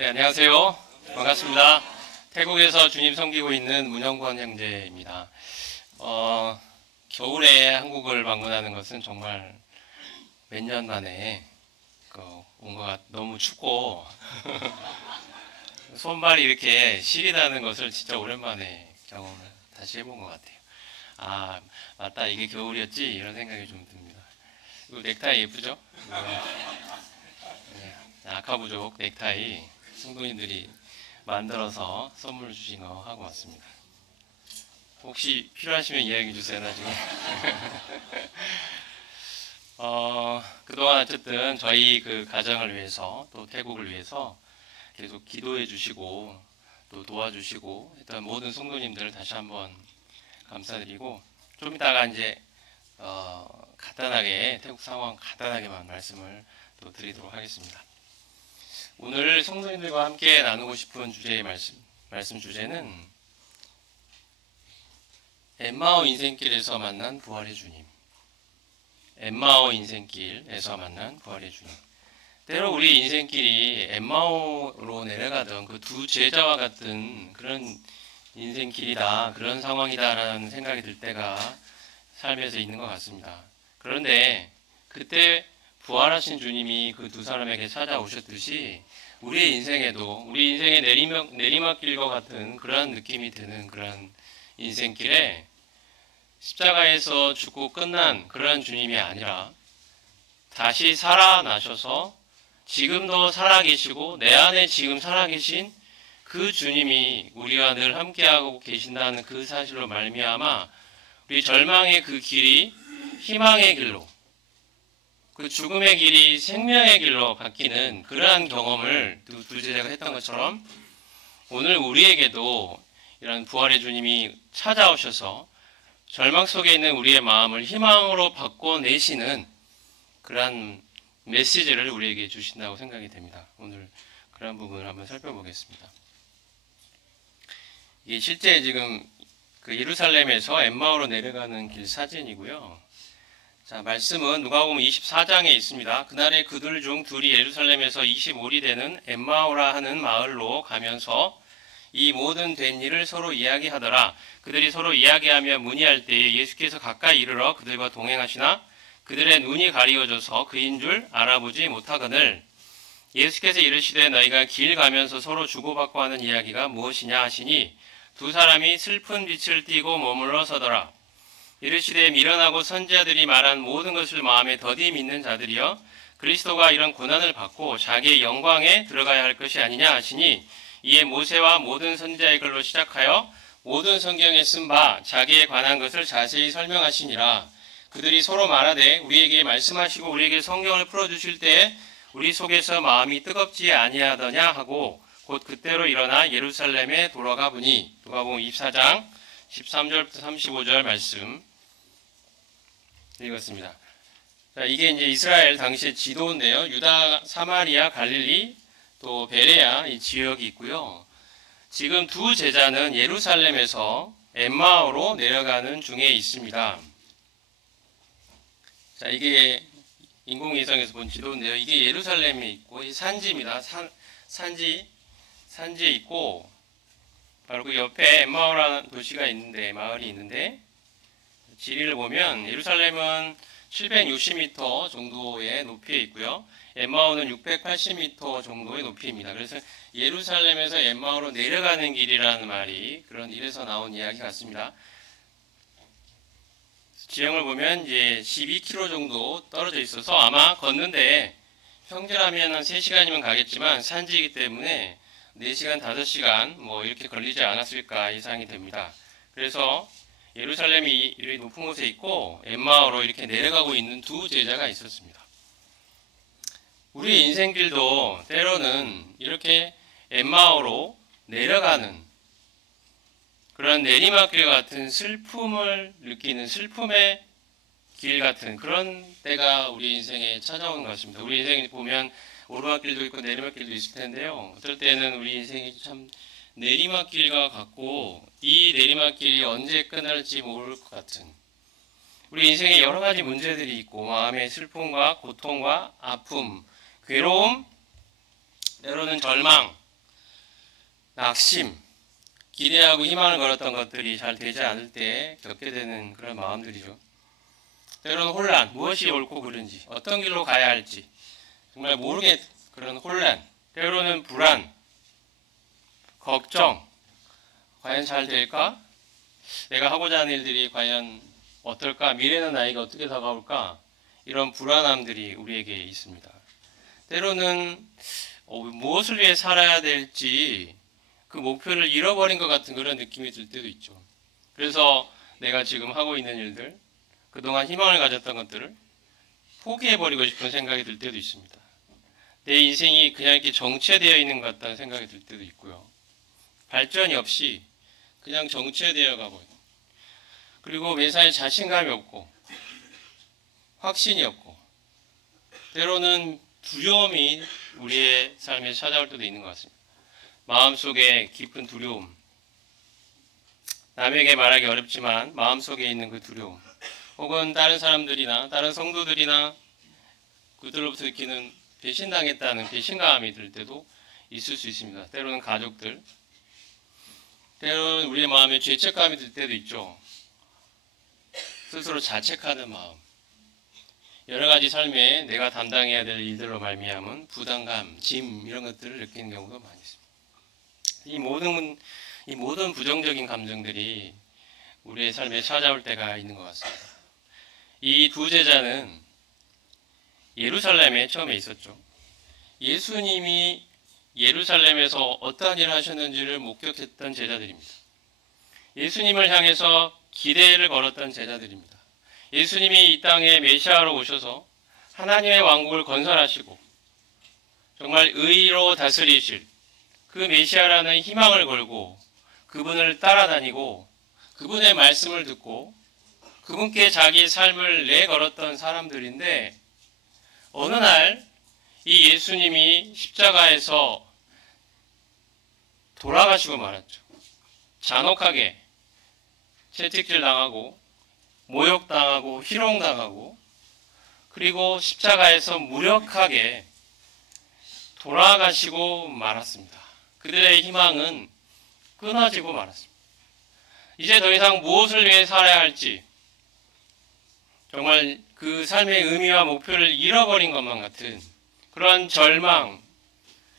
네, 안녕하세요. 반갑습니다. 태국에서 주님 섬기고 있는 문영권 형제입니다. 겨울에 한국을 방문하는 것은 정말 몇 년 만에 온 것 너무 춥고 손발이 이렇게 시리다는 것을 진짜 오랜만에 경험을 다시 해본 것 같아요. 아, 맞다. 이게 겨울이었지? 이런 생각이 좀 듭니다. 이거 넥타이 예쁘죠? 네, 아카부족 넥타이 성도님들이 만들어서 선물 주신 거 하고 왔습니다. 혹시 필요하시면 이야기 주세요, 나중에. 그동안 어쨌든 저희 그 가정을 위해서 또 태국을 위해서 계속 기도해 주시고 또 도와주시고 했던 모든 성도님들을 다시 한번 감사드리고, 좀 이따가 이제 간단하게 태국 상황 간단하게만 말씀을 또 드리도록 하겠습니다. 오늘 성도님들과 함께 나누고 싶은 주제의 말씀 주제는 엠마오 인생길에서 만난 부활의 주님. 엠마오 인생길에서 만난 부활의 주님. 때로 우리 인생길이 엠마오로 내려가던 그 두 제자와 같은 그런 인생길이다, 그런 상황이다라는 생각이 들 때가 삶에서 있는 것 같습니다. 그런데 그때 부활하신 주님이 그 두 사람에게 찾아오셨듯이 우리의 인생에도 우리 인생의 내리막길과 같은 그러한 느낌이 드는 그런 인생길에 십자가에서 죽고 끝난 그러한 주님이 아니라 다시 살아나셔서 지금도 살아계시고 내 안에 지금 살아계신 그 주님이 우리와 늘 함께하고 계신다는 그 사실로 말미암아 우리 절망의 그 길이 희망의 길로, 그 죽음의 길이 생명의 길로 바뀌는 그러한 경험을 두 제자가 했던 것처럼 오늘 우리에게도 이런 부활의 주님이 찾아오셔서 절망 속에 있는 우리의 마음을 희망으로 바꿔내시는 그러한 메시지를 우리에게 주신다고 생각이 됩니다. 오늘 그런 부분을 한번 살펴보겠습니다. 이게 실제 지금 그 예루살렘에서 엠마오로 내려가는 길 사진이고요. 자, 말씀은 누가복음 24장에 있습니다. 그날에 그들 중 둘이 예루살렘에서 25리 되는 엠마오라 하는 마을로 가면서 이 모든 된 일을 서로 이야기하더라. 그들이 서로 이야기하며 문의할 때에 예수께서 가까이 이르러 그들과 동행하시나 그들의 눈이 가리워져서 그인 줄 알아보지 못하거늘 예수께서 이르시되 너희가 길 가면서 서로 주고받고 하는 이야기가 무엇이냐 하시니 두 사람이 슬픈 빛을 띠고 머물러 서더라. 이르시되 미련하고 선지자들이 말한 모든 것을 마음에 더디 믿는 자들이여 그리스도가 이런 고난을 받고 자기의 영광에 들어가야 할 것이 아니냐 하시니 이에 모세와 모든 선지자의 글로 시작하여 모든 성경에 쓴 바 자기에 관한 것을 자세히 설명하시니라. 그들이 서로 말하되 우리에게 말씀하시고 우리에게 성경을 풀어주실 때에 우리 속에서 마음이 뜨겁지 아니하더냐 하고 곧 그때로 일어나 예루살렘에 돌아가 보니. 누가복음 24장 13절부터 35절 말씀 읽었습니다. 자, 이게 이제 이스라엘 당시의 지도인데요. 유다, 사마리아, 갈릴리, 또 베레아 이 지역이 있고요. 지금 두 제자는 예루살렘에서 엠마오로 내려가는 중에 있습니다. 자, 이게 인공위성에서 본 지도인데요. 이게 예루살렘에 있고 이 산지입니다. 산지에 있고 바로 그 옆에 엠마오라는 도시가 있는데, 마을이 있는데, 지리를 보면 예루살렘은 760m 정도의 높이에 있고요. 엠마오는 680m 정도의 높이입니다. 그래서 예루살렘에서 엠마오로 내려가는 길이라는 말이 그런 일에서 나온 이야기 같습니다. 지형을 보면 이제 12km 정도 떨어져 있어서 아마 걷는데 평지라면 한 3시간이면 가겠지만 산지이기 때문에 4시간, 5시간 뭐 이렇게 걸리지 않았을까 예상이 됩니다. 그래서 예루살렘이 이렇게 높은 곳에 있고 엠마오로 이렇게 내려가고 있는 두 제자가 있었습니다. 우리의 인생길도 때로는 이렇게 엠마오로 내려가는 그런 내리막길 같은 슬픔을 느끼는 슬픔의 길 같은 그런 때가 우리 인생에 찾아오는 것 같습니다. 우리 인생에 보면 오르막길도 있고 내리막길도 있을 텐데요. 어떨 때는 우리 인생이 참 내리막길과 같고 이 내리막길이 언제 끝날지 모를 것 같은 우리 인생에 여러 가지 문제들이 있고 마음의 슬픔과 고통과 아픔, 괴로움, 때로는 절망, 낙심, 기대하고 희망을 걸었던 것들이 잘 되지 않을 때 겪게 되는 그런 마음들이죠. 때로는 혼란, 무엇이 옳고 그른지, 어떤 길로 가야 할지 정말 모르겠 그런 혼란, 때로는 불안, 걱정, 과연 잘 될까? 내가 하고자 하는 일들이 과연 어떨까? 미래는 나에게 어떻게 다가올까? 이런 불안함들이 우리에게 있습니다. 때로는 무엇을 위해 살아야 될지 그 목표를 잃어버린 것 같은 그런 느낌이 들 때도 있죠. 그래서 내가 지금 하고 있는 일들, 그동안 희망을 가졌던 것들을 포기해버리고 싶은 생각이 들 때도 있습니다. 내 인생이 그냥 이렇게 정체되어 있는 것 같다는 생각이 들 때도 있고요. 발전이 없이 그냥 정체되어 가고 있는. 그리고 매사에 자신감이 없고 확신이 없고 때로는 두려움이 우리의 삶에 찾아올 때도 있는 것 같습니다. 마음속에 깊은 두려움, 남에게 말하기 어렵지만 마음속에 있는 그 두려움, 혹은 다른 사람들이나 다른 성도들이나 그들로부터 느끼는 배신당했다는 배신감이 들 때도 있을 수 있습니다. 때로는 가족들, 때로는 우리의 마음에 죄책감이 들 때도 있죠. 스스로 자책하는 마음, 여러 가지 삶에 내가 담당해야 될 일들로 말미암은 부담감, 짐 이런 것들을 느끼는 경우도 많이 있습니다. 이 모든 부정적인 감정들이 우리의 삶에 찾아올 때가 있는 것 같습니다. 이 두 제자는 예루살렘에 처음에 있었죠. 예수님이 예루살렘에서 어떠한 일을 하셨는지를 목격했던 제자들입니다. 예수님을 향해서 기대를 걸었던 제자들입니다. 예수님이 이 땅에 메시아로 오셔서 하나님의 왕국을 건설하시고 정말 의로 다스리실 그 메시아라는 희망을 걸고 그분을 따라다니고 그분의 말씀을 듣고 그분께 자기 삶을 내걸었던 사람들인데 어느 날 이 예수님이 십자가에서 돌아가시고 말았죠. 잔혹하게 채찍질 당하고 모욕당하고 희롱당하고 그리고 십자가에서 무력하게 돌아가시고 말았습니다. 그들의 희망은 끊어지고 말았습니다. 이제 더 이상 무엇을 위해 살아야 할지 정말 그 삶의 의미와 목표를 잃어버린 것만 같은 그런 절망,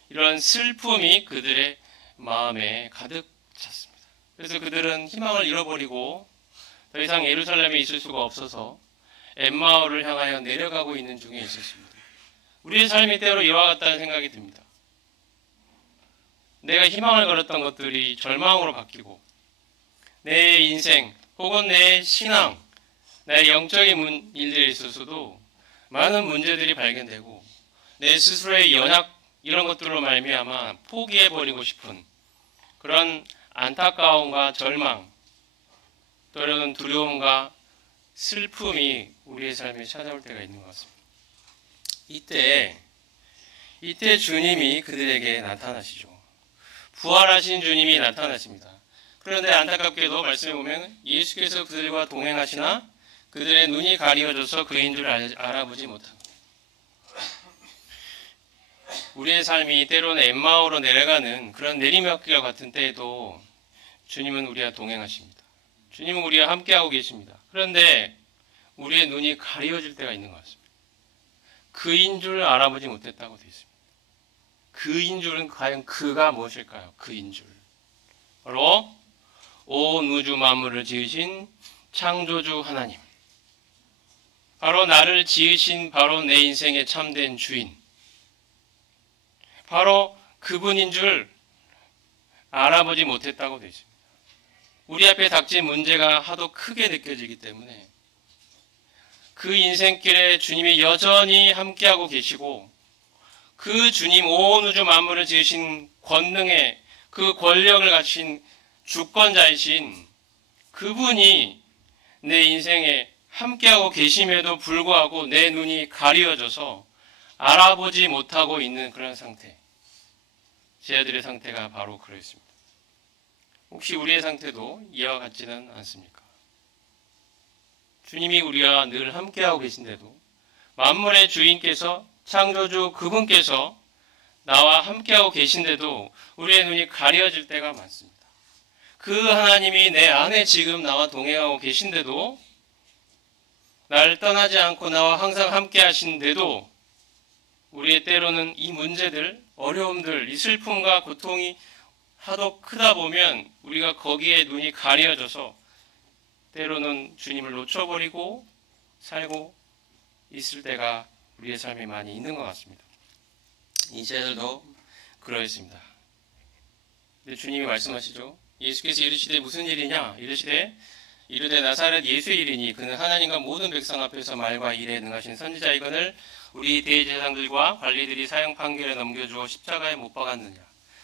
이런 슬픔이 그들의 마음에 가득 찼습니다. 그래서 그들은 희망을 잃어버리고 더 이상 예루살렘에 있을 수가 없어서 엠마오를 향하여 내려가고 있는 중에 있었습니다. 우리의 삶이 때로 이와 같다는 생각이 듭니다. 내가 희망을 걸었던 것들이 절망으로 바뀌고 내 인생 혹은 내 신앙, 내 영적인 일들에 있어서도 많은 문제들이 발견되고 내 스스로의 연약 이런 것들로 말미암아 포기해버리고 싶은 그런 안타까움과 절망, 또는 두려움과 슬픔이 우리의 삶에 찾아올 때가 있는 것 같습니다. 이때 주님이 그들에게 나타나시죠. 부활하신 주님이 나타나십니다. 그런데 안타깝게도 말씀해 보면 예수께서 그들과 동행하시나 그들의 눈이 가리워져서 그인 줄 알아보지 못합니다. 우리의 삶이 때로는 엠마오로 내려가는 그런 내리막길 같은 때에도 주님은 우리와 동행하십니다. 주님은 우리와 함께하고 계십니다. 그런데 우리의 눈이 가리워질 때가 있는 것 같습니다. 그인 줄 알아보지 못했다고 되어 있습니다. 그인 줄은 과연 그가 무엇일까요? 그인 줄. 바로 온 우주 만물을 지으신 창조주 하나님. 바로 나를 지으신 바로 내 인생의 참된 주인. 바로 그분인 줄 알아보지 못했다고 되어 있습니다. 우리 앞에 닥친 문제가 하도 크게 느껴지기 때문에 그 인생길에 주님이 여전히 함께하고 계시고 그 주님 온 우주 만물을 지으신 권능의 그 권력을 가진 주권자이신 그분이 내 인생에 함께하고 계심에도 불구하고 내 눈이 가리워져서 알아보지 못하고 있는 그런 상태. 제자들의 상태가 바로 그렇습니다. 혹시 우리의 상태도 이와 같지는 않습니까? 주님이 우리와 늘 함께하고 계신데도 만물의 주인께서 창조주 그분께서 나와 함께하고 계신데도 우리의 눈이 가려질 때가 많습니다. 그 하나님이 내 안에 지금 나와 동행하고 계신데도, 나를 떠나지 않고 나와 항상 함께 하시는데도 우리의 때로는 이 문제들, 어려움들, 이 슬픔과 고통이 하도 크다 보면 우리가 거기에 눈이 가려져서 때로는 주님을 놓쳐버리고 살고 있을 때가 우리의 삶에 많이 있는 것 같습니다. 이제들도 그러했습니다. 근데 주님이 말씀하시죠. 예수께서 이르시되 무슨 일이냐? 이르시되 이르되 나사렛 예수의 일이니 그는 하나님과 모든 백성 앞에서 말과 일에 능하신 선지자이거늘 우리 대제사장들과 관리들이 사형 판결에 넘겨주어 십자가에 못 박았느냐.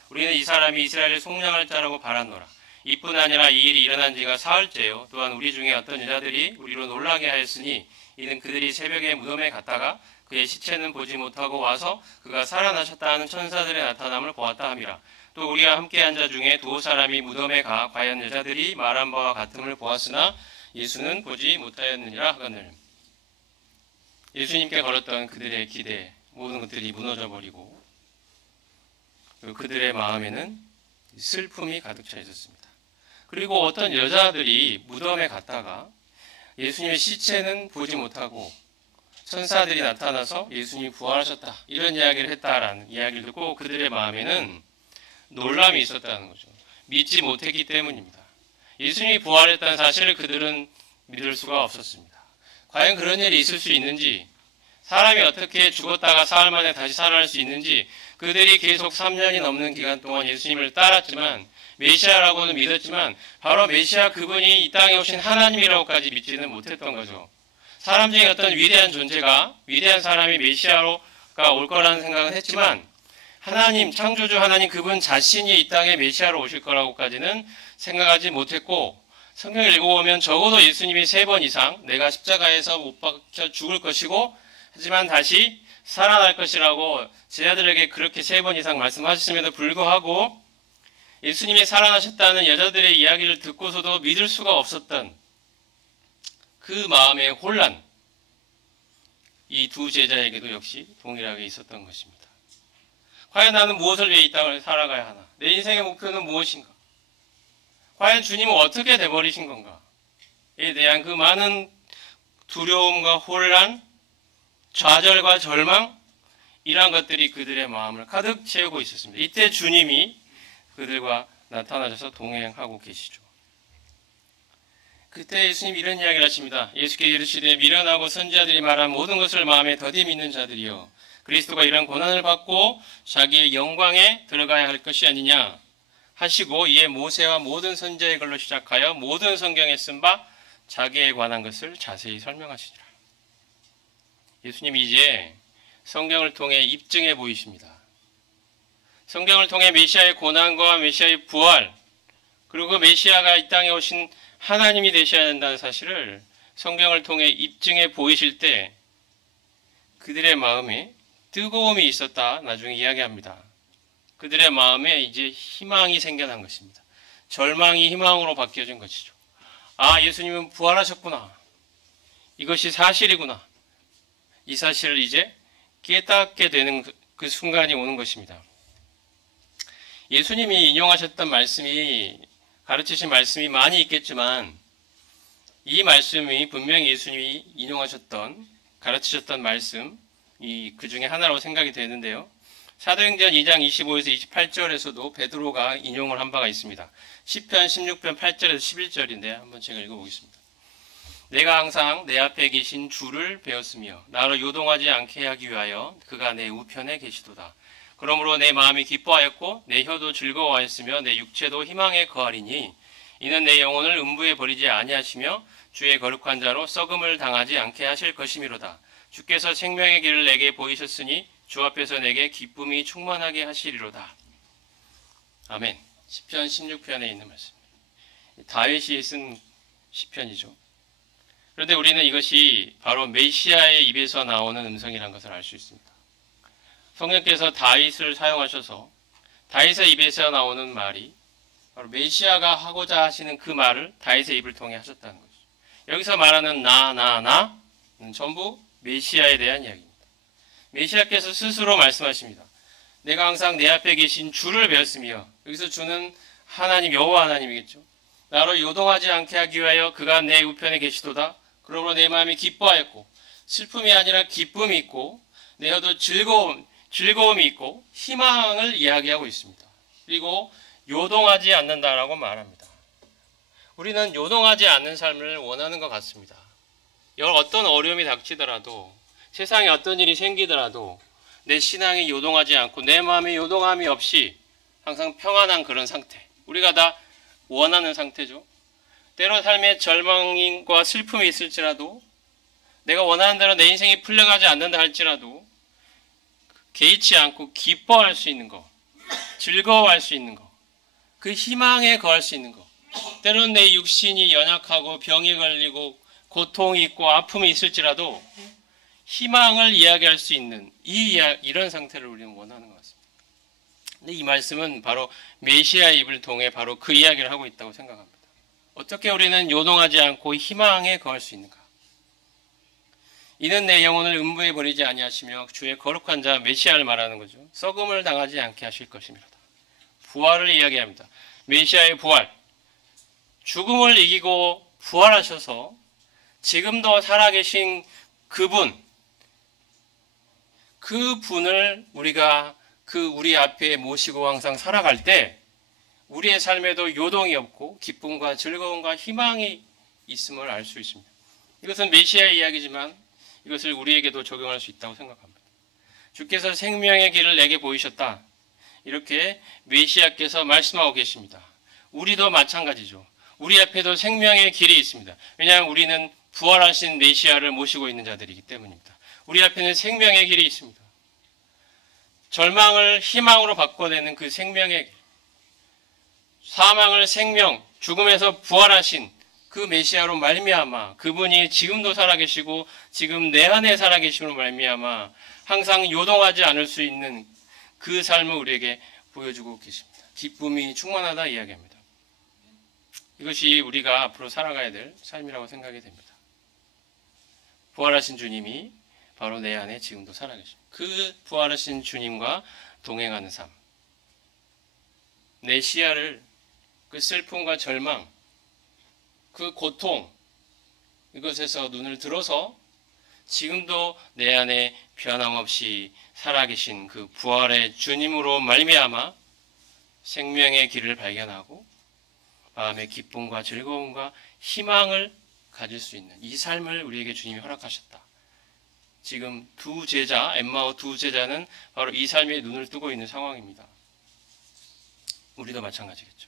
우리는 이 사람이 이스라엘의 속량할 자라고 바랐노라. 이뿐 아니라 이 일이 일어난 지가 사흘째요. 또한 우리 중에 어떤 여자들이 우리로 놀라게 하였으니 이는 그들이 새벽에 무덤에 갔다가 그의 시체는 보지 못하고 와서 그가 살아나셨다 하는 천사들의 나타남을 보았다 함이라. 또 우리와 함께한 자 중에 두 사람이 무덤에 가 과연 여자들이 말한 바와 같음을 보았으나 예수는 보지 못하였느니라 하거늘. 예수님께 걸었던 그들의 기대, 모든 것들이 무너져 버리고 그들의 마음에는 슬픔이 가득 차 있었습니다. 그리고 어떤 여자들이 무덤에 갔다가 예수님의 시체는 보지 못하고 천사들이 나타나서 예수님이 부활하셨다, 이런 이야기를 했다라는 이야기를 듣고 그들의 마음에는 놀람이 있었다는 거죠. 믿지 못했기 때문입니다. 예수님이 부활했다는 사실을 그들은 믿을 수가 없었습니다. 과연 그런 일이 있을 수 있는지, 사람이 어떻게 죽었다가 사흘 만에 다시 살아날 수 있는지, 그들이 계속 3년이 넘는 기간 동안 예수님을 따랐지만, 메시아라고는 믿었지만 바로 메시아 그분이 이 땅에 오신 하나님이라고까지 믿지는 못했던 거죠. 사람 중에 어떤 위대한 존재가, 위대한 사람이 메시아가 올 거라는 생각은 했지만 하나님, 창조주 하나님 그분 자신이 이 땅에 메시아로 오실 거라고까지는 생각하지 못했고, 성경을 읽어보면 적어도 예수님이 3번 이상 내가 십자가에서 못 박혀 죽을 것이고 하지만 다시 살아날 것이라고 제자들에게 그렇게 3번 이상 말씀하셨음에도 불구하고 예수님이 살아나셨다는 여자들의 이야기를 듣고서도 믿을 수가 없었던 그 마음의 혼란, 이 두 제자에게도 역시 동일하게 있었던 것입니다. 과연 나는 무엇을 위해 이 땅을 살아가야 하나? 내 인생의 목표는 무엇인가? 과연 주님은 어떻게 돼버리신 건가? 에 대한 그 많은 두려움과 혼란, 좌절과 절망, 이러한 것들이 그들의 마음을 가득 채우고 있었습니다. 이때 주님이 그들과 나타나셔서 동행하고 계시죠. 그때 예수님이 이런 이야기를 하십니다. 예수께서 이르시되 미련하고 선지자들이 말한 모든 것을 마음에 더디 믿는 자들이여, 그리스도가 이런 고난을 받고 자기의 영광에 들어가야 할 것이 아니냐 하시고, 이에 모세와 모든 선지자의 글로 시작하여 모든 성경에 쓴 바 자기에 관한 것을 자세히 설명하시니라. 예수님이 이제 성경을 통해 입증해 보이십니다. 성경을 통해 메시아의 고난과 메시아의 부활, 그리고 그 메시아가 이 땅에 오신 하나님이 되셔야 된다는 사실을 성경을 통해 입증해 보이실 때 그들의 마음에 뜨거움이 있었다 나중에 이야기합니다. 그들의 마음에 이제 희망이 생겨난 것입니다. 절망이 희망으로 바뀌어진 것이죠. 아, 예수님은 부활하셨구나. 이것이 사실이구나. 이 사실을 이제 깨닫게 되는 그 순간이 오는 것입니다. 예수님이 인용하셨던 말씀이, 가르치신 말씀이 많이 있겠지만 이 말씀이 분명히 예수님이 인용하셨던, 가르치셨던 말씀, 그 중에 하나라고 생각이 되는데요. 사도행전 2장 25에서 28절에서도 베드로가 인용을 한 바가 있습니다. 시편 16편 8절에서 11절인데 한번 제가 읽어보겠습니다. 내가 항상 내 앞에 계신 주를 배웠으며 나를 요동하지 않게 하기 위하여 그가 내 우편에 계시도다. 그러므로 내 마음이 기뻐하였고 내 혀도 즐거워하였으며 내 육체도 희망에 거하리니 이는 내 영혼을 음부에 버리지 아니하시며 주의 거룩한 자로 썩음을 당하지 않게 하실 것이미로다. 주께서 생명의 길을 내게 보이셨으니 주 앞에서 내게 기쁨이 충만하게 하시리로다. 아멘. 시편 16편에 있는 말씀. 다윗이 쓴 시편이죠. 그런데 우리는 이것이 바로 메시아의 입에서 나오는 음성이라는 것을 알 수 있습니다. 성령께서 다윗을 사용하셔서 다윗의 입에서 나오는 말이 바로 메시아가 하고자 하시는 그 말을 다윗의 입을 통해 하셨다는 거죠. 여기서 말하는 나는 전부 메시아에 대한 이야기입니다. 메시아께서 스스로 말씀하십니다. 내가 항상 내 앞에 계신 주를 배웠으며, 여기서 주는 하나님, 여호와 하나님이겠죠. 나로 요동하지 않게 하기 위하여 그가 내 우편에 계시도다. 그러므로 내 마음이 기뻐하였고 슬픔이 아니라 기쁨이 있고 내 혀도 즐거움이 있고 희망을 이야기하고 있습니다. 그리고 요동하지 않는다라고 말합니다. 우리는 요동하지 않는 삶을 원하는 것 같습니다. 어떤 어려움이 닥치더라도, 세상에 어떤 일이 생기더라도 내 신앙이 요동하지 않고 내 마음에 요동함이 없이 항상 평안한 그런 상태, 우리가 다 원하는 상태죠. 때로 삶에 절망과 슬픔이 있을지라도, 내가 원하는 대로 내 인생이 풀려가지 않는다 할지라도 개의치 않고 기뻐할 수 있는 것, 즐거워할 수 있는 것, 그 희망에 거할 수 있는 것. 때로는 내 육신이 연약하고 병이 걸리고 고통이 있고 아픔이 있을지라도 희망을 이야기할 수 있는 이런 상태를 우리는 원하는 것 같습니다. 근데 이 말씀은 바로 메시아의 입을 통해 바로 그 이야기를 하고 있다고 생각합니다. 어떻게 우리는 요동하지 않고 희망에 거할 수 있는가? 이는 내 영혼을 음부에 버리지 아니하시며 주의 거룩한 자 메시아를 말하는 거죠. 썩음을 당하지 않게 하실 것입니다. 부활을 이야기합니다. 메시아의 부활, 죽음을 이기고 부활하셔서 지금도 살아계신 그분을 우리가 우리 앞에 모시고 항상 살아갈 때 우리의 삶에도 요동이 없고 기쁨과 즐거움과 희망이 있음을 알 수 있습니다. 이것은 메시아의 이야기지만 이것을 우리에게도 적용할 수 있다고 생각합니다. 주께서 생명의 길을 내게 보이셨다. 이렇게 메시아께서 말씀하고 계십니다. 우리도 마찬가지죠. 우리 앞에도 생명의 길이 있습니다. 왜냐하면 우리는 부활하신 메시아를 모시고 있는 자들이기 때문입니다. 우리 앞에는 생명의 길이 있습니다. 절망을 희망으로 바꿔내는 그 생명의, 사망을 생명, 죽음에서 부활하신 그 메시아로 말미암아 그분이 지금도 살아계시고 지금 내 안에 살아계심으로 말미암아 항상 요동하지 않을 수 있는 그 삶을 우리에게 보여주고 계십니다. 기쁨이 충만하다 이야기합니다. 이것이 우리가 앞으로 살아가야 될 삶이라고 생각이 됩니다. 부활하신 주님이 바로 내 안에 지금도 살아계십니다. 그 부활하신 주님과 동행하는 삶, 내 시야를 그 슬픔과 절망, 그 고통, 이것에서 눈을 들어서 지금도 내 안에 변함없이 살아계신 그 부활의 주님으로 말미암아 생명의 길을 발견하고 마음의 기쁨과 즐거움과 희망을 가질 수 있는 이 삶을 우리에게 주님이 허락하셨다. 지금 엠마오 두 제자는 바로 이 삶에 눈을 뜨고 있는 상황입니다. 우리도 마찬가지겠죠.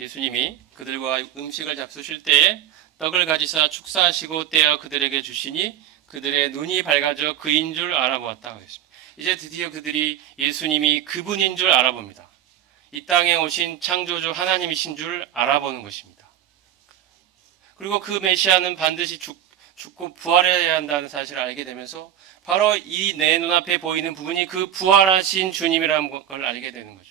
예수님이 그들과 음식을 잡수실 때에 떡을 가지사 축사하시고 떼어 그들에게 주시니 그들의 눈이 밝아져 그인 줄 알아보았다고 했습니다. 이제 드디어 그들이 예수님이 그분인 줄 알아봅니다. 이 땅에 오신 창조주 하나님이신 줄 알아보는 것입니다. 그리고 그 메시아는 반드시 죽고 부활해야 한다는 사실을 알게 되면서 바로 이 내 눈앞에 보이는 부분이 그 부활하신 주님이라는 걸 알게 되는 거죠.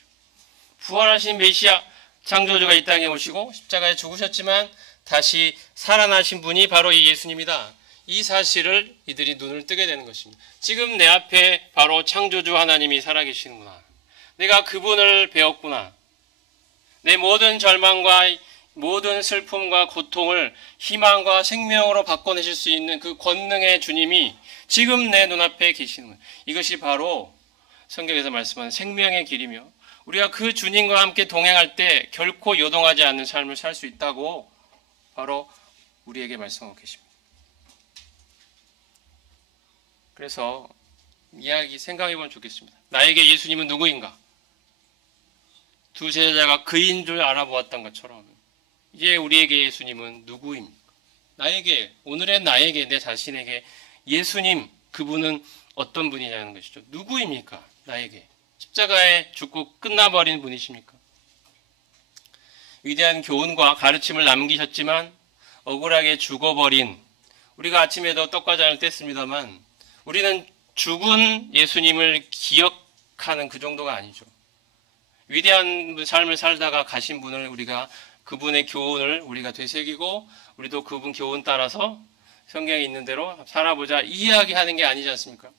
부활하신 메시아, 창조주가 이 땅에 오시고 십자가에 죽으셨지만 다시 살아나신 분이 바로 이 예수님이다. 이 사실을 이들이 눈을 뜨게 되는 것입니다. 지금 내 앞에 바로 창조주 하나님이 살아계시는구나. 내가 그분을 배웠구나. 내 모든 절망과 모든 슬픔과 고통을 희망과 생명으로 바꿔내실 수 있는 그 권능의 주님이 지금 내 눈앞에 계시는 거예요. 이것이 바로 성경에서 말씀하는 생명의 길이며 우리가 그 주님과 함께 동행할 때 결코 요동하지 않는 삶을 살 수 있다고 바로 우리에게 말씀하고 계십니다. 그래서 이야기 생각해 보면 좋겠습니다. 나에게 예수님은 누구인가? 두 제자가 그인 줄 알아보았던 것처럼 이제 우리에게 예수님은 누구입니까? 오늘의 나에게, 내 자신에게 예수님, 그분은 어떤 분이냐는 것이죠. 누구입니까? 나에게. 십자가에 죽고 끝나버린 분이십니까? 위대한 교훈과 가르침을 남기셨지만 억울하게 죽어버린, 우리가 아침에도 떡과 잔을 뗐습니다만 우리는 죽은 예수님을 기억하는 그 정도가 아니죠. 위대한 삶을 살다가 가신 분을 우리가, 그분의 교훈을 우리가 되새기고 우리도 그분 교훈 따라서 성경에 있는 대로 살아보자, 이 이야기하는 게 아니지 않습니까?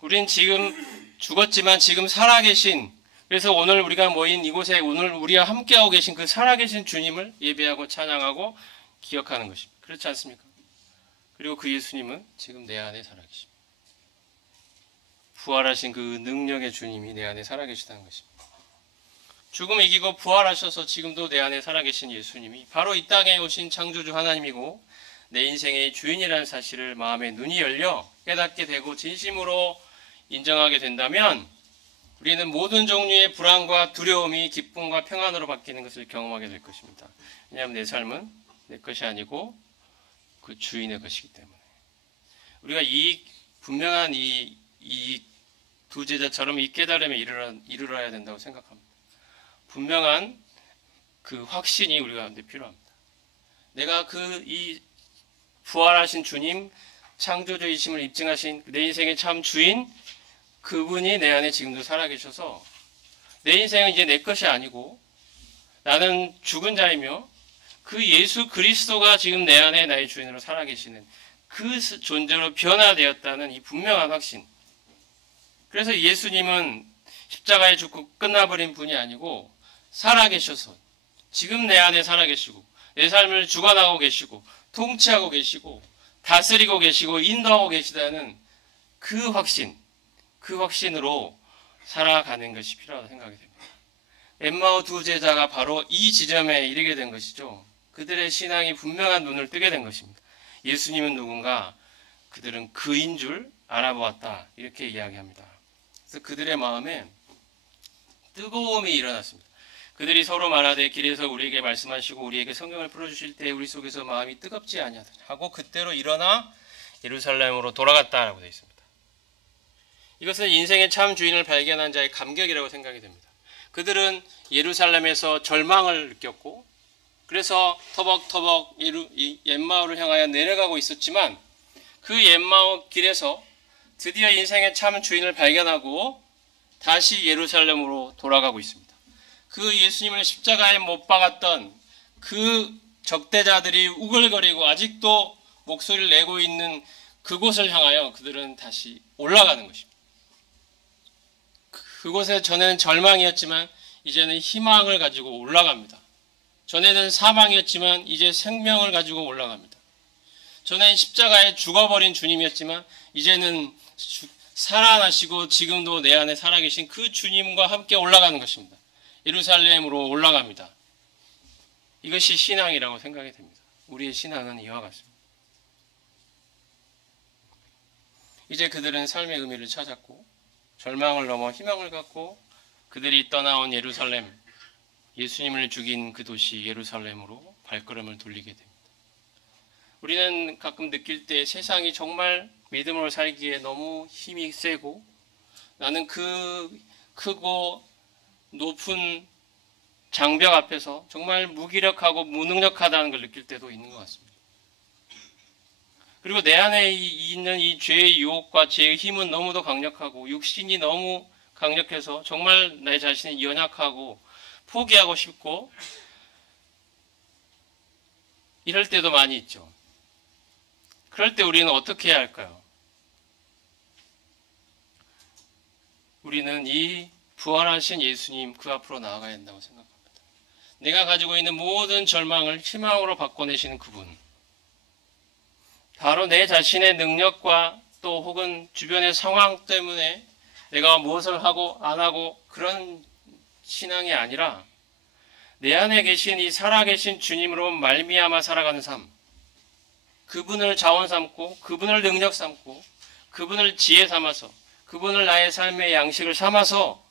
우린 지금 죽었지만 지금 살아계신, 그래서 오늘 우리가 모인 이곳에 오늘 우리와 함께하고 계신 그 살아계신 주님을 예배하고 찬양하고 기억하는 것입니다. 그렇지 않습니까? 그리고 그 예수님은 지금 내 안에 살아계십니다. 부활하신 그 능력의 주님이 내 안에 살아계시다는 것입니다. 죽음 이기고 부활하셔서 지금도 내 안에 살아계신 예수님이 바로 이 땅에 오신 창조주 하나님이고 내 인생의 주인이라는 사실을 마음의 눈이 열려 깨닫게 되고 진심으로 인정하게 된다면 우리는 모든 종류의 불안과 두려움이 기쁨과 평안으로 바뀌는 것을 경험하게 될 것입니다. 왜냐하면 내 삶은 내 것이 아니고 그 주인의 것이기 때문에. 우리가 분명한 이 두 제자처럼 이 깨달음에 이르러야 된다고 생각합니다. 분명한 그 확신이 우리 가운데 필요합니다. 내가 이 부활하신 주님, 창조주이심을 입증하신 내 인생의 참 주인, 그분이 내 안에 지금도 살아계셔서 내 인생은 이제 내 것이 아니고 나는 죽은 자이며 그 예수 그리스도가 지금 내 안에 나의 주인으로 살아계시는 그 존재로 변화되었다는 이 분명한 확신. 그래서 예수님은 십자가에 죽고 끝나버린 분이 아니고 살아계셔서 지금 내 안에 살아계시고 내 삶을 주관하고 계시고 통치하고 계시고 다스리고 계시고 인도하고 계시다는 그 확신으로 살아가는 것이 필요하다고 생각이 됩니다. 엠마오 두 제자가 바로 이 지점에 이르게 된 것이죠. 그들의 신앙이 분명한 눈을 뜨게 된 것입니다. 예수님은 누군가? 그들은 그인 줄 알아보았다. 이렇게 이야기합니다. 그래서 그들의 마음에 뜨거움이 일어났습니다. 그들이 서로 말하되 길에서 우리에게 말씀하시고 우리에게 성경을 풀어주실 때 우리 속에서 마음이 뜨겁지 아니하더라 하고 그때로 일어나 예루살렘으로 돌아갔다라고 되어 있습니다. 이것은 인생의 참 주인을 발견한 자의 감격이라고 생각이 됩니다. 그들은 예루살렘에서 절망을 느꼈고 그래서 터벅터벅 엠마오를 향하여 내려가고 있었지만 그 엠마오 길에서 드디어 인생의 참 주인을 발견하고 다시 예루살렘으로 돌아가고 있습니다. 그 예수님을 십자가에 못 박았던 그 적대자들이 우글거리고 아직도 목소리를 내고 있는 그곳을 향하여 그들은 다시 올라가는 것입니다. 그곳에 전에는 절망이었지만 이제는 희망을 가지고 올라갑니다. 전에는 사망이었지만 이제 생명을 가지고 올라갑니다. 전에는 십자가에 죽어버린 주님이었지만 이제는 살아나시고 지금도 내 안에 살아계신 그 주님과 함께 올라가는 것입니다. 예루살렘으로 올라갑니다. 이것이 신앙이라고 생각이 됩니다. 우리의 신앙은 이와 같습니다. 이제 그들은 삶의 의미를 찾았고 절망을 넘어 희망을 갖고 그들이 떠나온 예루살렘, 예수님을 죽인 그 도시 예루살렘으로 발걸음을 돌리게 됩니다. 우리는 가끔 느낄 때 세상이 정말 믿음으로 살기에 너무 힘이 세고 나는 그 크고 높은 장벽 앞에서 정말 무기력하고 무능력하다는 걸 느낄 때도 있는 것 같습니다. 그리고 내 안에 있는 이 죄의 유혹과 죄의 힘은 너무도 강력하고 육신이 너무 강력해서 정말 내 자신이 연약하고 포기하고 싶고 이럴 때도 많이 있죠. 그럴 때 우리는 어떻게 해야 할까요? 우리는 이 부활하신 예수님 그 앞으로 나아가야 한다고 생각합니다. 내가 가지고 있는 모든 절망을 희망으로 바꿔내시는 그분, 바로 내 자신의 능력과 또 혹은 주변의 상황 때문에 내가 무엇을 하고 안 하고 그런 신앙이 아니라 내 안에 계신 이 살아계신 주님으로 말미암아 살아가는 삶, 그분을 자원 삼고 그분을 능력 삼고 그분을 지혜 삼아서 그분을 나의 삶의 양식을 삼아서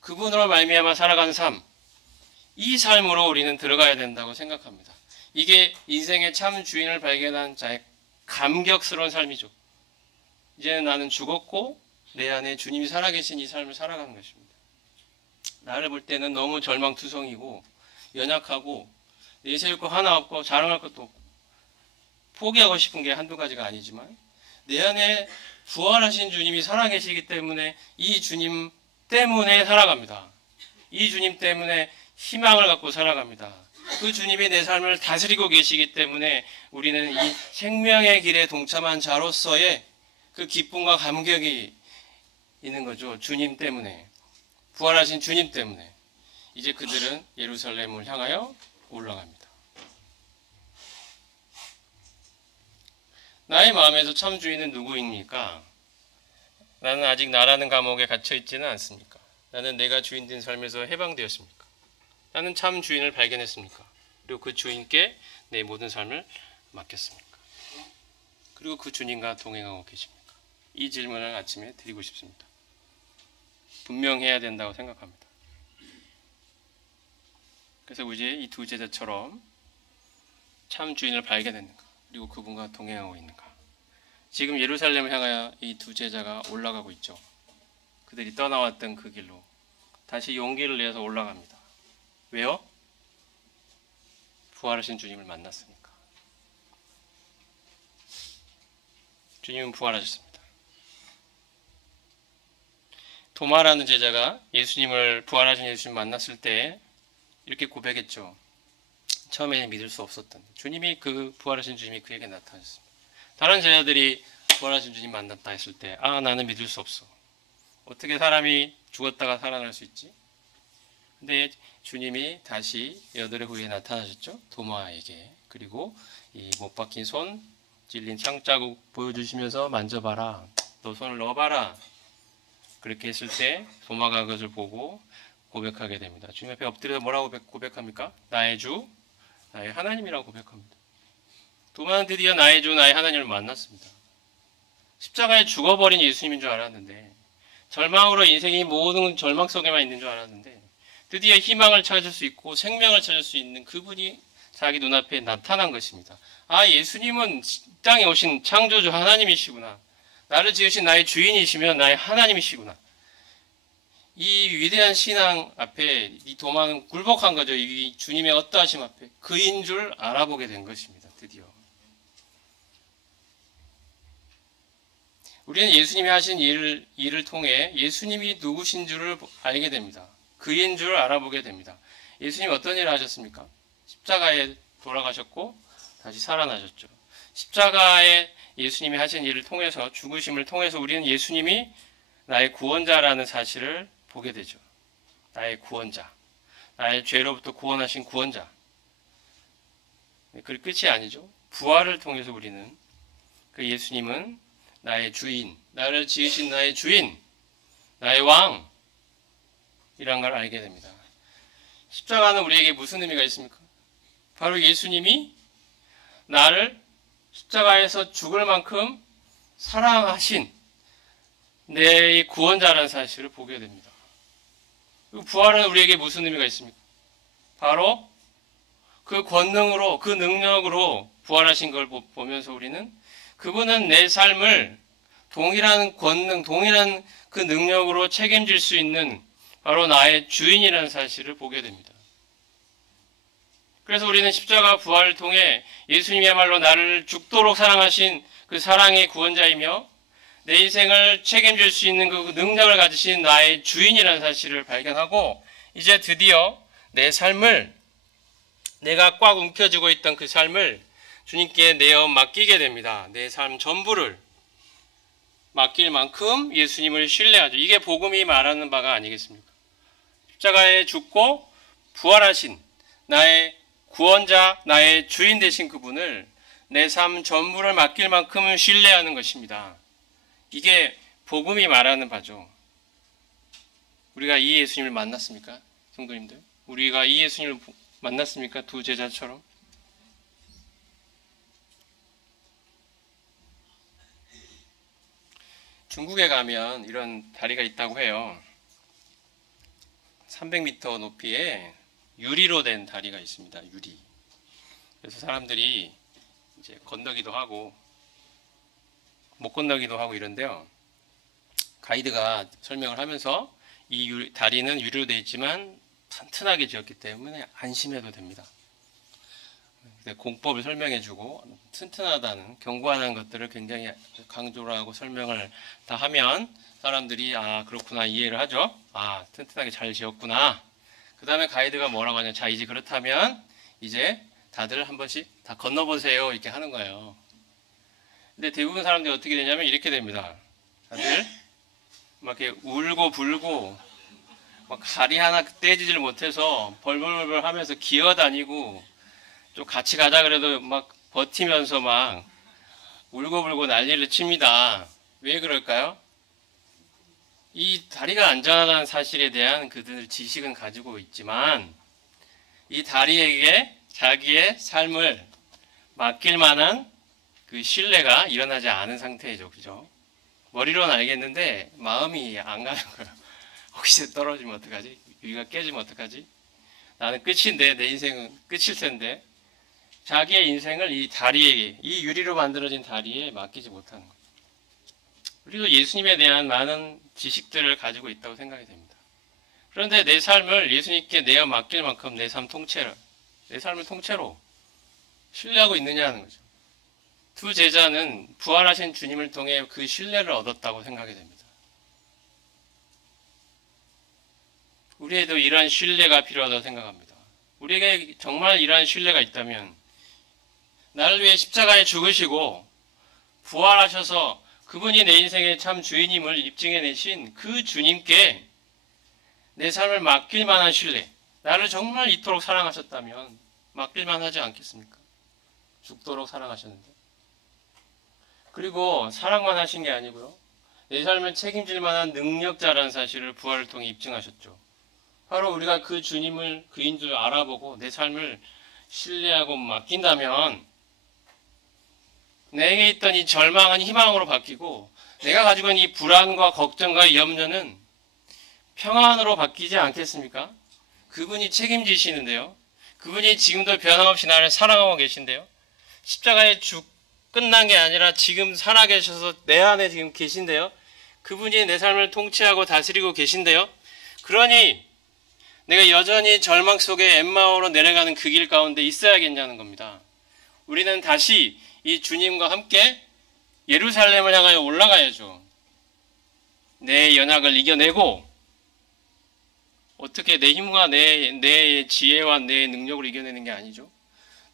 그분으로 말미암아 살아가는 삶, 이 삶으로 우리는 들어가야 된다고 생각합니다. 이게 인생의 참 주인을 발견한 자의 감격스러운 삶이죠. 이제는 나는 죽었고 내 안에 주님이 살아계신 이 삶을 살아가는 것입니다. 나를 볼 때는 너무 절망투성이고 연약하고 내세울 거 하나 없고 자랑할 것도 없고 포기하고 싶은 게 한두 가지가 아니지만 내 안에 부활하신 주님이 살아계시기 때문에 이 주님 때문에 살아갑니다. 이 주님 때문에 희망을 갖고 살아갑니다. 그 주님이 내 삶을 다스리고 계시기 때문에 우리는 이 생명의 길에 동참한 자로서의 그 기쁨과 감격이 있는 거죠. 주님 때문에. 부활하신 주님 때문에. 이제 그들은 예루살렘을 향하여 올라갑니다. 나의 마음에서 참 주인은 누구입니까? 나는 아직 나라는 감옥에 갇혀 있지는 않습니까? 나는 내가 주인 된 삶에서 해방되었습니까? 나는 참 주인을 발견했습니까? 그리고 그 주인께 내 모든 삶을 맡겼습니까? 그리고 그 주님과 동행하고 계십니까? 이 질문을 아침에 드리고 싶습니다. 분명해야 된다고 생각합니다. 그래서 이제 이 두 제자처럼 참 주인을 발견했는가? 그리고 그분과 동행하고 있는가? 지금 예루살렘을 향하여 이 두 제자가 올라가고 있죠. 그들이 떠나왔던 그 길로 다시 용기를 내서 올라갑니다. 왜요? 부활하신 주님을 만났으니까. 주님은 부활하셨습니다. 도마라는 제자가 예수님을 부활하신 예수님 만났을 때 이렇게 고백했죠. 처음에는 믿을 수 없었던 주님이 그 부활하신 주님이 그에게 나타나셨습니다. 다른 제자들이 부활하신 주님 만났다 했을 때 나는 믿을 수 없어. 어떻게 사람이 죽었다가 살아날 수 있지? 근데 주님이 다시 여덟의 후에 나타나셨죠. 도마에게. 그리고 이 못 박힌 손, 찔린 창자국 보여주시면서 만져봐라. 너 손을 넣어봐라. 그렇게 했을 때 도마가 그것을 보고 고백하게 됩니다. 주님 앞에 엎드려 뭐라고 고백합니까? 나의 주, 나의 하나님이라고 고백합니다. 도마는 드디어 나의 주, 나의 하나님을 만났습니다. 십자가에 죽어버린 예수님인 줄 알았는데, 절망으로 인생이 모든 절망 속에만 있는 줄 알았는데, 드디어 희망을 찾을 수 있고 생명을 찾을 수 있는 그분이 자기 눈앞에 나타난 것입니다. 예수님은 땅에 오신 창조주 하나님이시구나. 나를 지으신 나의 주인이시며 나의 하나님이시구나. 이 위대한 신앙 앞에 이 도마는 굴복한 거죠. 이 주님의 어떠하심 앞에 그인 줄 알아보게 된 것입니다. 드디어. 우리는 예수님이 하신 일을 통해 예수님이 누구신 줄을 알게 됩니다. 그인 줄 알아보게 됩니다. 예수님 어떤 일을 하셨습니까? 십자가에 돌아가셨고 다시 살아나셨죠. 십자가에 예수님이 하신 일을 통해서 죽으심을 통해서 우리는 예수님이 나의 구원자라는 사실을 보게 되죠. 나의 구원자. 나의 죄로부터 구원하신 구원자. 그 끝이 아니죠. 부활을 통해서 우리는 그 예수님은 나의 주인, 나를 지으신 나의 주인, 나의 왕 이란 걸 알게 됩니다. 십자가는 우리에게 무슨 의미가 있습니까? 바로 예수님이 나를 십자가에서 죽을 만큼 사랑하신 내 구원자라는 사실을 보게 됩니다. 부활은 우리에게 무슨 의미가 있습니까? 바로 그 권능으로, 그 능력으로 부활하신 걸 보면서 우리는 그분은 내 삶을 동일한 권능, 동일한 그 능력으로 책임질 수 있는 바로 나의 주인이라는 사실을 보게 됩니다. 그래서 우리는 십자가 부활을 통해 예수님이야말로 나를 죽도록 사랑하신 그 사랑의 구원자이며 내 인생을 책임질 수 있는 그 능력을 가지신 나의 주인이라는 사실을 발견하고 이제 드디어 내 삶을 내가 꽉 움켜쥐고 있던 그 삶을 주님께 내어 맡기게 됩니다. 내 삶 전부를 맡길 만큼 예수님을 신뢰하죠. 이게 복음이 말하는 바가 아니겠습니까? 십자가에 죽고 부활하신 나의 구원자, 나의 주인 되신 그분을 내 삶 전부를 맡길 만큼 신뢰하는 것입니다. 이게 복음이 말하는 바죠. 우리가 이 예수님을 만났습니까? 성도님들, 우리가 이 예수님을 만났습니까? 두 제자처럼. 중국에 가면 이런 다리가 있다고 해요. 300m 높이의 유리로 된 다리가 있습니다. 유리. 그래서 사람들이 이제 건너기도 하고 못 건너기도 하고 이런데요. 가이드가 설명을 하면서 이 다리는 유리로 되어 있지만 튼튼하게 지었기 때문에 안심해도 됩니다. 공법을 설명해주고 튼튼하다는 견고하다는 것들을 굉장히 강조를 하고 설명을 다 하면 사람들이 그렇구나 이해를 하죠. 튼튼하게 잘 지었구나. 그 다음에 가이드가 뭐라고 하냐. 자, 이제 그렇다면 이제 다들 한 번씩 다 건너보세요 이렇게 하는 거예요. 근데 대부분 사람들이 어떻게 되냐면 이렇게 됩니다. 다들 막 이렇게 울고 불고 막 다리 하나 떼지질 못해서 벌벌벌 하면서 기어다니고 좀 같이 가자 그래도 막 버티면서 막 울고불고 난리를 칩니다. 왜 그럴까요? 이 다리가 안전하다는 사실에 대한 그들 지식은 가지고 있지만 이 다리에게 자기의 삶을 맡길 만한 그 신뢰가 일어나지 않은 상태이죠. 그죠? 머리로는 알겠는데 마음이 안 가는 거예요. 혹시 떨어지면 어떡하지? 유리가 깨지면 어떡하지? 나는 끝인데, 내 인생은 끝일 텐데. 자기의 인생을 이 다리에, 이 유리로 만들어진 다리에 맡기지 못하는 거예요. 우리도 예수님에 대한 많은 지식들을 가지고 있다고 생각이 됩니다. 그런데 내 삶을 예수님께 내어 맡길 만큼 내 삶 통째로, 내 삶을 통째로 신뢰하고 있느냐는 거죠. 두 제자는 부활하신 주님을 통해 그 신뢰를 얻었다고 생각이 됩니다. 우리에도 이러한 신뢰가 필요하다고 생각합니다. 우리에게 정말 이러한 신뢰가 있다면 나를 위해 십자가에 죽으시고 부활하셔서 그분이 내 인생의 참 주인임을 입증해내신 그 주님께 내 삶을 맡길 만한 신뢰, 나를 정말 이토록 사랑하셨다면 맡길 만하지 않겠습니까? 죽도록 사랑하셨는데. 그리고 사랑만 하신 게 아니고요. 내 삶을 책임질 만한 능력자라는 사실을 부활을 통해 입증하셨죠. 바로 우리가 그 주님을 그인 줄 알아보고 내 삶을 신뢰하고 맡긴다면 내게 있던 이 절망은 희망으로 바뀌고 내가 가지고 있는 이 불안과 걱정과 염려는 평안으로 바뀌지 않겠습니까? 그분이 책임지시는데요. 그분이 지금도 변함없이 나를 사랑하고 계신데요. 십자가의 끝난 게 아니라 지금 살아계셔서 내 안에 지금 계신데요. 그분이 내 삶을 통치하고 다스리고 계신데요. 그러니 내가 여전히 절망 속에 엠마오로 내려가는 그 길 가운데 있어야겠냐는 겁니다. 우리는 다시 이 주님과 함께 예루살렘을 향하여 올라가야죠. 내 연약을 이겨내고 어떻게 내 힘과 내 지혜와 내 능력을 이겨내는 게 아니죠.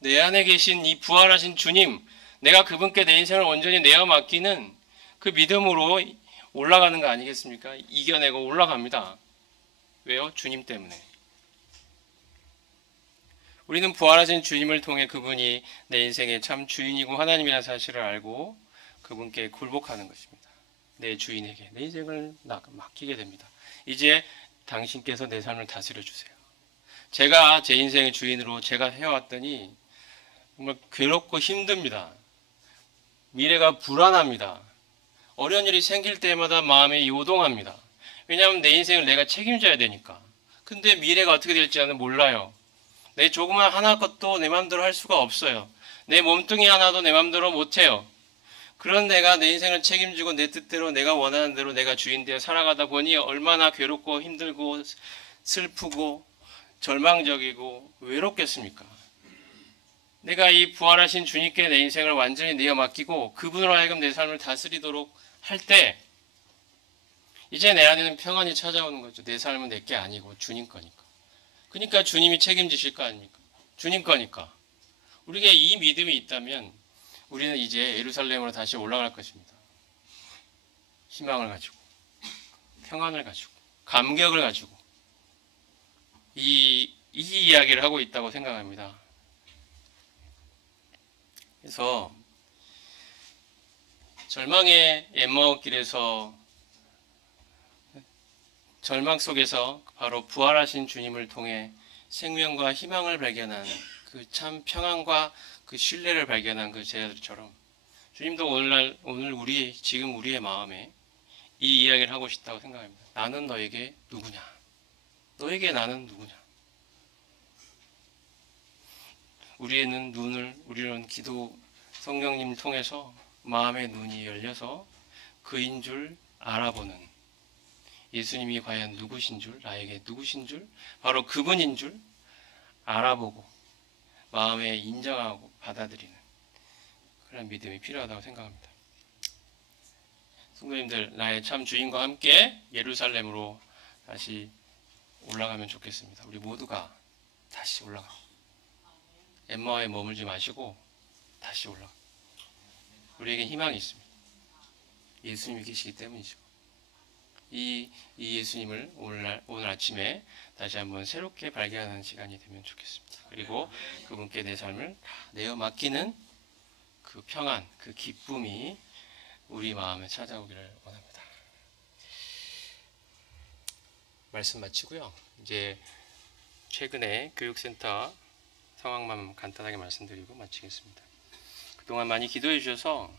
내 안에 계신 이 부활하신 주님, 내가 그분께 내 인생을 온전히 내어 맡기는 그 믿음으로 올라가는 거 아니겠습니까? 이겨내고 올라갑니다. 왜요? 주님 때문에. 우리는 부활하신 주님을 통해 그분이 내 인생의 참 주인이고 하나님이라는 사실을 알고 그분께 굴복하는 것입니다. 내 주인에게 내 인생을 맡기게 됩니다. 이제 당신께서 내 삶을 다스려 주세요. 제가 제 인생의 주인으로 제가 해왔더니 정말 괴롭고 힘듭니다. 미래가 불안합니다. 어려운 일이 생길 때마다 마음이 요동합니다. 왜냐하면 내 인생을 내가 책임져야 되니까. 근데 미래가 어떻게 될지는 몰라요. 내 조그만 하나 것도 내 마음대로 할 수가 없어요. 내 몸뚱이 하나도 내 마음대로 못해요. 그런 내가 내 인생을 책임지고 내 뜻대로 내가 원하는 대로 내가 주인 되어 살아가다 보니 얼마나 괴롭고 힘들고 슬프고 절망적이고 외롭겠습니까? 내가 이 부활하신 주님께 내 인생을 완전히 내어 맡기고 그분으로 하여금 내 삶을 다스리도록 할 때 이제 내 안에는 평안이 찾아오는 거죠. 내 삶은 내게 아니고 주님 거니까. 그러니까 주님이 책임지실 거 아닙니까? 주님 거니까. 우리에게 이 믿음이 있다면 우리는 이제 예루살렘으로 다시 올라갈 것입니다. 희망을 가지고, 평안을 가지고, 감격을 가지고 이 이야기를 하고 있다고 생각합니다. 그래서 절망의 엠마오 길에서 절망 속에서 바로 부활하신 주님을 통해 생명과 희망을 발견한 그 참 평안과 그 신뢰를 발견한 그 제자들처럼 주님도 오늘 지금 우리의 마음에 이 이야기를 하고 싶다고 생각합니다. 나는 너에게 누구냐? 너에게 나는 누구냐? 우리는 기도 성령님 통해서 마음의 눈이 열려서 그인 줄 알아보는 예수님이 과연 누구신 줄, 나에게 누구신 줄, 바로 그분인 줄 알아보고 마음에 인정하고 받아들이는 그런 믿음이 필요하다고 생각합니다. 성도님들, 나의 참 주인과 함께 예루살렘으로 다시 올라가면 좋겠습니다. 우리 모두가 다시 올라가. 엠마오에 머물지 마시고 다시 올라가. 우리에게 희망이 있습니다. 예수님이 계시기 때문이죠. 이 예수님을 오늘 아침에 다시 한번 새롭게 발견하는 시간이 되면 좋겠습니다. 그리고 그분께 내 삶을 다 내어 맡기는 그 평안, 그 기쁨이 우리 마음에 찾아오기를 원합니다. 말씀 마치고요. 이제 최근에 교육센터 상황만 간단하게 말씀드리고 마치겠습니다. 그동안 많이 기도해 주셔서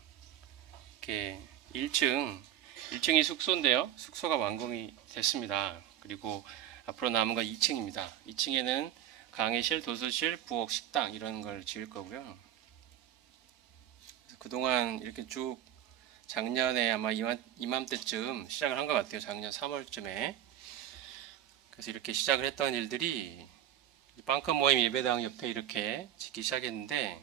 이렇게 1층이 숙소인데요. 숙소가 완공이 됐습니다. 그리고 앞으로 남은 건 2층입니다. 2층에는 강의실, 도서실, 부엌, 식당 이런 걸 지을 거고요. 그동안 이렇게 쭉 작년에 아마 이맘때쯤 시작을 한 것 같아요. 작년 3월쯤에. 그래서 이렇게 시작을 했던 일들이 빵컷 모임 예배당 옆에 이렇게 짓기 시작했는데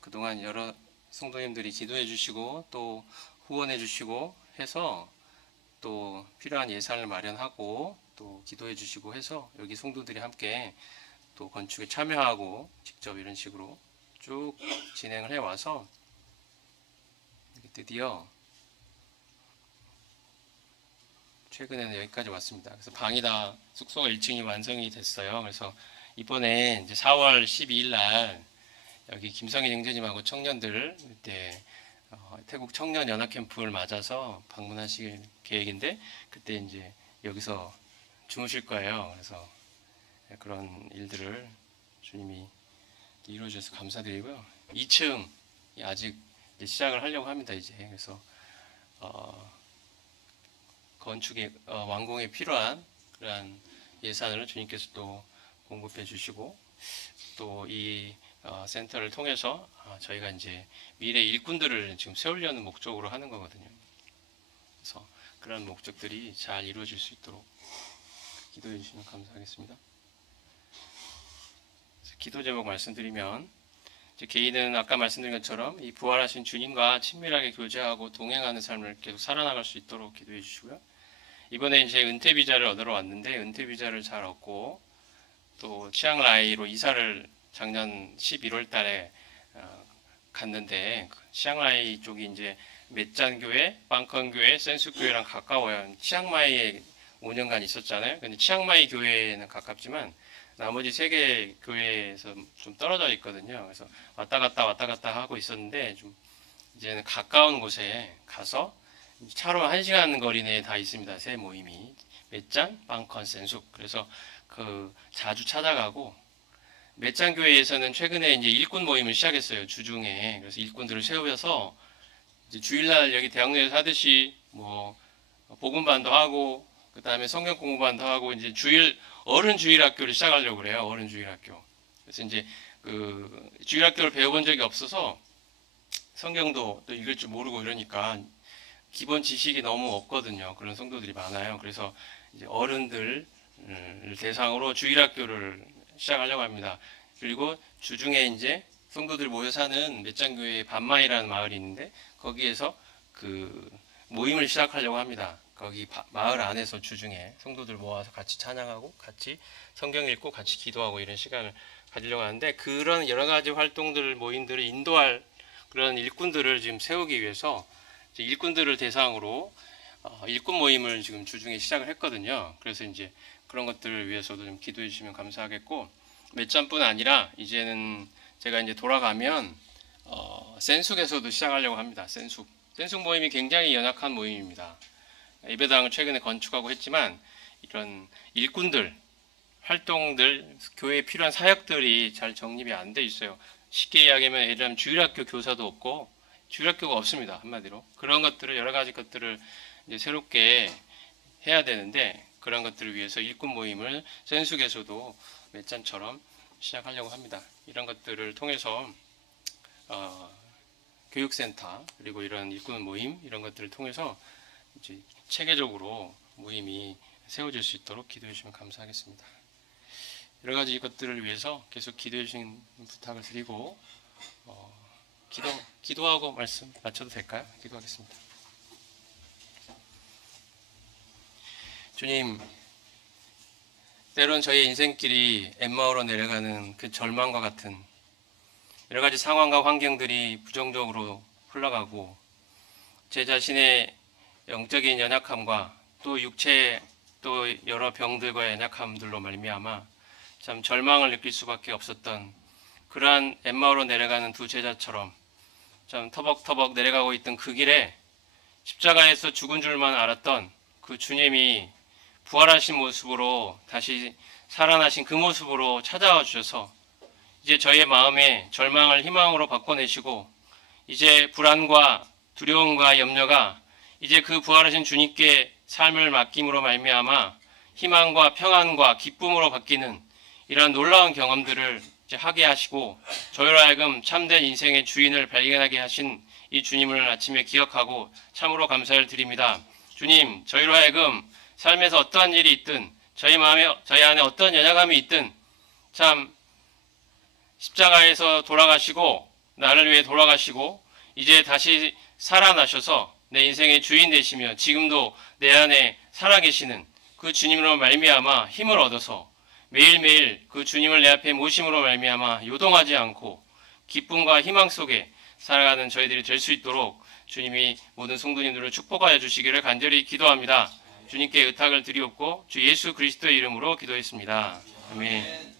그동안 여러 성도님들이 기도해 주시고 또 후원해 주시고 해서 또 필요한 예산을 마련하고 또 기도해 주시고 해서 여기 성도들이 함께 또 건축에 참여하고 직접 이런 식으로 쭉 진행을 해와서 드디어 최근에는 여기까지 왔습니다. 그래서 방이 다 숙소가 1층이 완성이 됐어요. 그래서 이번에 이제 4월 12일 날 여기 김성희 형제님하고 청년들 그때 태국 청년 연합 캠프를 맞아서 방문하실 계획인데 그때 이제 여기서 주무실 거예요. 그래서 그런 일들을 주님이 이루어 주셔서 감사드리고요. 2층 아직 이제 시작을 하려고 합니다. 이제 그래서 건축에 완공에 필요한 그러한 예산을 주님께서 또 공급해 주시고 또 이 센터를 통해서 저희가 이제 미래 일꾼들을 지금 세우려는 목적으로 하는 거거든요. 그래서 그런 목적들이 잘 이루어질 수 있도록 기도해 주시면 감사하겠습니다. 기도 제목 말씀드리면 이제 개인은 아까 말씀드린 것처럼 이 부활하신 주님과 친밀하게 교제하고 동행하는 삶을 계속 살아나갈 수 있도록 기도해 주시고요. 이번에 이제 은퇴 비자를 얻으러 왔는데 은퇴 비자를 잘 얻고 또 치앙라이로 이사를 작년 11월 달에 갔는데 치앙라이 쪽이 이제 맷잔교회, 빵컨교회, 센수교회랑 가까워요. 치앙마이에 5년간 있었잖아요. 근데 치앙마이 교회는 가깝지만 나머지 3개 교회에서 좀 떨어져 있거든요. 그래서 왔다 갔다 하고 있었는데 좀 이제는 가까운 곳에 가서 차로 1시간 거리 내에 다 있습니다. 새 모임이 맷잔, 빵컨, 센숙. 그래서 그 자주 찾아가고 맷잔 교회에서는 최근에 이제 일꾼 모임을 시작했어요. 주중에. 그래서 일꾼들을 세우셔서 이제 주일날 여기 대학로에서 하듯이 뭐 복음반도 하고 그다음에 성경 공부반도 하고 이제 어른 주일 학교를 시작하려고 그래요. 어른 주일 학교. 그래서 이제 그 주일 학교를 배워본 적이 없어서 성경도 또 읽을 줄 모르고 이러니까 기본 지식이 너무 없거든요. 그런 성도들이 많아요. 그래서 이제 어른들 대상으로 주일 학교를 시작하려고 합니다. 그리고 주중에 이제 성도들 모여 사는 맷잔교회 반마이라는 마을이 있는데 거기에서 그 모임을 시작하려고 합니다. 거기 마을 안에서 주중에 성도들 모아서 같이 찬양하고 같이 성경 읽고 같이 기도하고 이런 시간을 가지려고 하는데 그런 여러 가지 활동들 모임들을 인도할 그런 일꾼들을 지금 세우기 위해서 일꾼들을 대상으로 일꾼 모임을 지금 주중에 시작을 했거든요. 그래서 이제 그런 것들을 위해서도 좀 기도해 주시면 감사하겠고 맷잔뿐 아니라 이제는 제가 이제 돌아가면 센숙에서도 시작하려고 합니다. 센숙 모임이 굉장히 연약한 모임입니다. 예배당을 최근에 건축하고 했지만 이런 일꾼들 활동들 교회에 필요한 사역들이 잘 정립이 안 돼 있어요. 쉽게 이야기하면 예를 들면 주일학교 교사도 없고 주일학교가 없습니다. 한마디로 그런 것들을 여러 가지 것들을 이제 새롭게 해야 되는데 그런 것들을 위해서 일꾼 모임을 센숙에서도 맷잔처럼 시작하려고 합니다. 이런 것들을 통해서 교육센터 그리고 이런 일꾼 모임 이런 것들을 통해서 이제 체계적으로 모임이 세워질 수 있도록 기도해 주시면 감사하겠습니다. 여러 가지 것들을 위해서 계속 기도해 주시는 부탁을 드리고 기도하고 말씀 마쳐도 될까요? 기도하겠습니다. 주님, 때론 저희 인생길이 엠마오로 내려가는 그 절망과 같은 여러 가지 상황과 환경들이 부정적으로 흘러가고 제 자신의 영적인 연약함과 또 육체 또 여러 병들과 연약함들로 말미암아 참 절망을 느낄 수밖에 없었던 그러한 엠마오로 내려가는 두 제자처럼 참 터벅터벅 내려가고 있던 그 길에 십자가에서 죽은 줄만 알았던 그 주님이 부활하신 모습으로 다시 살아나신 그 모습으로 찾아와 주셔서 이제 저희의 마음에 절망을 희망으로 바꿔내시고 이제 불안과 두려움과 염려가 이제 그 부활하신 주님께 삶을 맡김으로 말미암아 희망과 평안과 기쁨으로 바뀌는 이러한 놀라운 경험들을 이제 하게 하시고 저희로 하여금 참된 인생의 주인을 발견하게 하신 이 주님을 아침에 기억하고 참으로 감사를 드립니다. 주님, 저희로 하여금 삶에서 어떠한 일이 있든 저희 안에 어떤 연약함이 있든 참 십자가에서 돌아가시고 나를 위해 돌아가시고 이제 다시 살아나셔서 내 인생의 주인 되시며 지금도 내 안에 살아계시는 그 주님으로 말미암아 힘을 얻어서 매일매일 그 주님을 내 앞에 모심으로 말미암아 요동하지 않고 기쁨과 희망 속에 살아가는 저희들이 될 수 있도록 주님이 모든 성도님들을 축복하여 주시기를 간절히 기도합니다. 주님께 의탁을 드리옵고 주 예수 그리스도의 이름으로 기도했습니다. 아멘.